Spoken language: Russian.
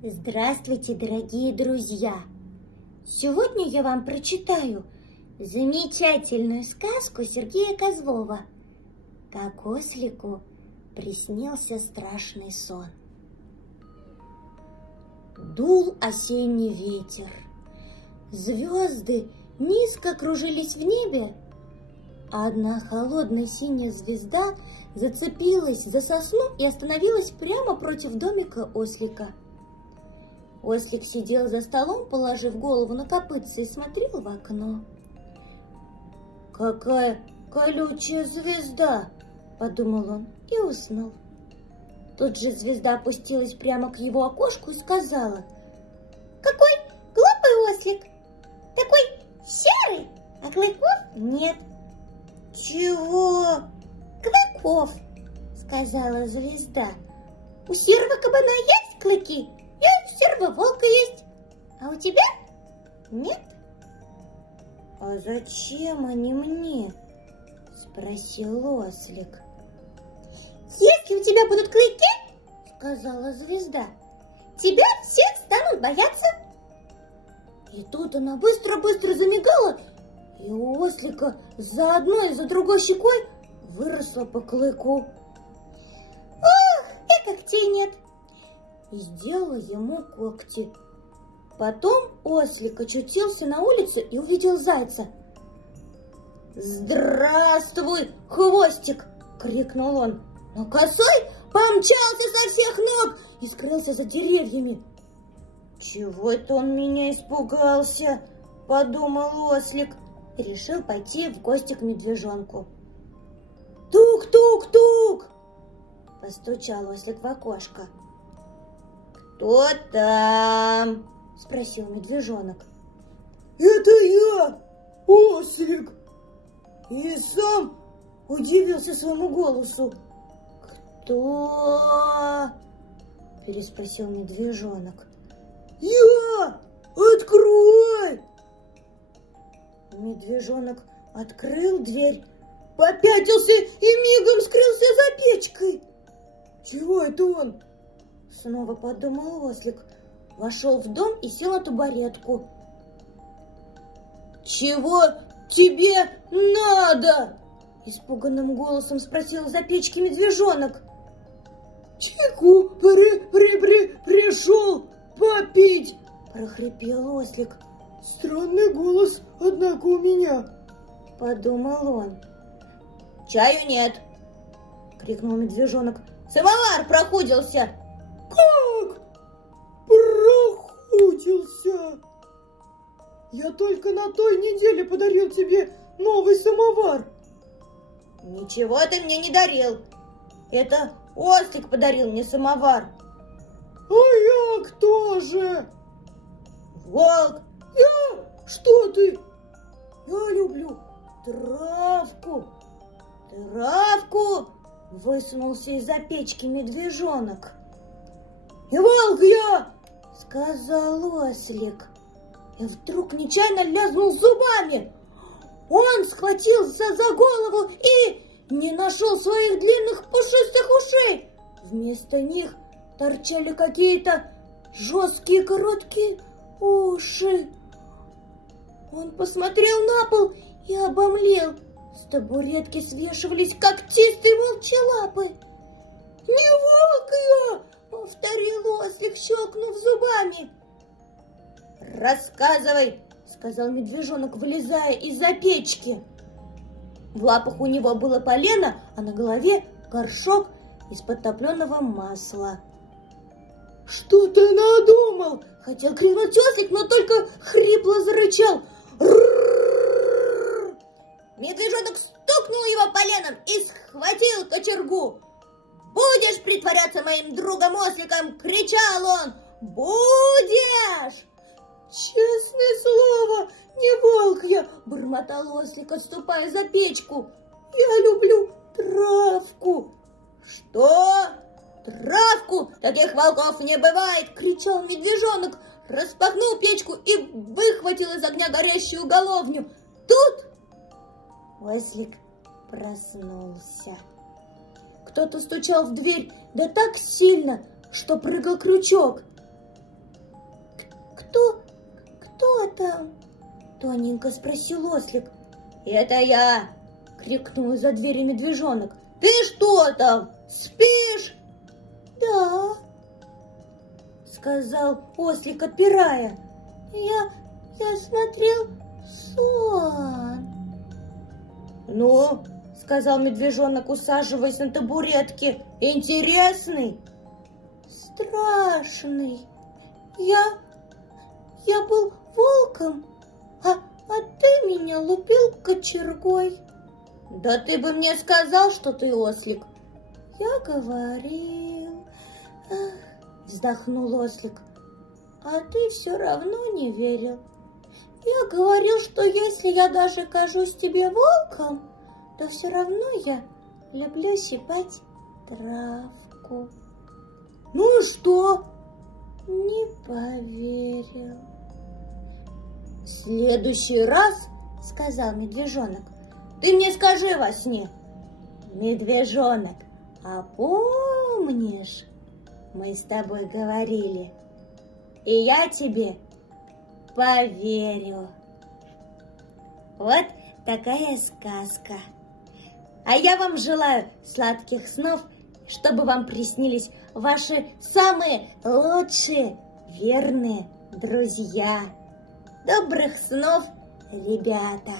Здравствуйте, дорогие друзья! Сегодня я вам прочитаю замечательную сказку Сергея Козлова «Как ослику приснился страшный сон». Дул осенний ветер, звезды низко кружились в небе, а одна холодная синяя звезда зацепилась за сосну и остановилась прямо против домика ослика. Ослик сидел за столом, положив голову на копытце, и смотрел в окно. «Какая колючая звезда!» – подумал он и уснул. Тут же звезда опустилась прямо к его окошку и сказала: «Какой глупый ослик! Такой серый, а клыков нет!» «Чего?» «Клыков!» – сказала звезда. «У серого кабана есть клыки? И у серого волка есть, а у тебя нет?» «А зачем они мне?» – спросил ослик. «Если у тебя будут клыки, – сказала звезда, – тебя все станут бояться». И тут она быстро-быстро замигала, и у ослика за одной и за другой щекой выросло по клыку. «Ох, и когтей нет!» И сделала ему когти. Потом ослик очутился на улице и увидел зайца. «Здравствуй, хвостик!» — крикнул он. Но косой помчался со всех ног и скрылся за деревьями. «Чего это он меня испугался?» — подумал ослик и решил пойти в гости к медвежонку. «Тук-тук-тук!» — постучал ослик в окошко. «Кто там?» — спросил медвежонок. «Это я, ослик!» И сам удивился своему голосу. «Кто?» — переспросил медвежонок. «Я! Открой!» Медвежонок открыл дверь, попятился и мигом скрылся за печкой. «Чего это он?» — снова подумал ослик, вошел в дом и сел на табуретку. «Чего тебе надо?» — испуганным голосом спросил за печки медвежонок. «Чайку пришел попить!» — прохрипел ослик. «Странный голос, однако, у меня», — подумал он. «Чаю нет!» — крикнул медвежонок. «Самовар прохудился!» «Как? Прохудился? Я только на той неделе подарил тебе новый самовар». «Ничего ты мне не дарил. Это ослик подарил мне самовар». «А я кто же?» «Волк». «Я? Что ты?» «Я люблю травку». «Травку?» — высунулся из-за печки медвежонок. «И волк я!» — сказал ослик. И вдруг нечаянно лязнул зубами. Он схватился за голову и не нашел своих длинных пушистых ушей. Вместо них торчали какие-то жесткие короткие уши. Он посмотрел на пол и обомлел. С табуретки свешивались когтистые волчьи лапы. «Не волк я!» — повторил ослик, щелкнув зубами. «Рассказывай!» — сказал медвежонок, вылезая из-за печки. В лапах у него было полено, а на голове горшок из-под топленого масла. «Что ты надумал?» — хотел крикнуть ослик, но только хрипло зарычал. «Р-р-р-р-р!» Медвежонок стукнул его поленом и схватил кочергу. «Будешь притворяться моим другом-осликом?» — кричал он. «Будешь!» «Честное слово, не волк я!» — бормотал ослик, отступая за печку. «Я люблю травку». «Что? Травку? Таких волков не бывает!» — кричал медвежонок, распахнул печку и выхватил из огня горящую головню. Тут ослик проснулся. Кто-то стучал в дверь, да так сильно, что прыгал крючок. там?» — тоненько спросил ослик. «Это я!» — крикнул из-за двери медвежонок. «Ты что там, спишь?» «Да», — сказал ослик, отпирая. Я смотрел сон». «Ну, — сказал медвежонок, усаживаясь на табуретке, — интересный?» «Страшный. Я был волком, а ты меня лупил кочергой». «Да ты бы мне сказал, что ты ослик». «Я говорил», — вздохнул ослик, — «а ты все равно не верил. Я говорил, что если я даже кажусь тебе волком, то все равно я люблю щипать травку». «Ну и что?» «Не поверил». «В следующий раз, — сказал медвежонок, — ты мне скажи во сне: медвежонок, а помнишь, мы с тобой говорили, и я тебе поверю». Вот такая сказка. А я вам желаю сладких снов, чтобы вам приснились ваши самые лучшие верные друзья. Добрых снов, ребята!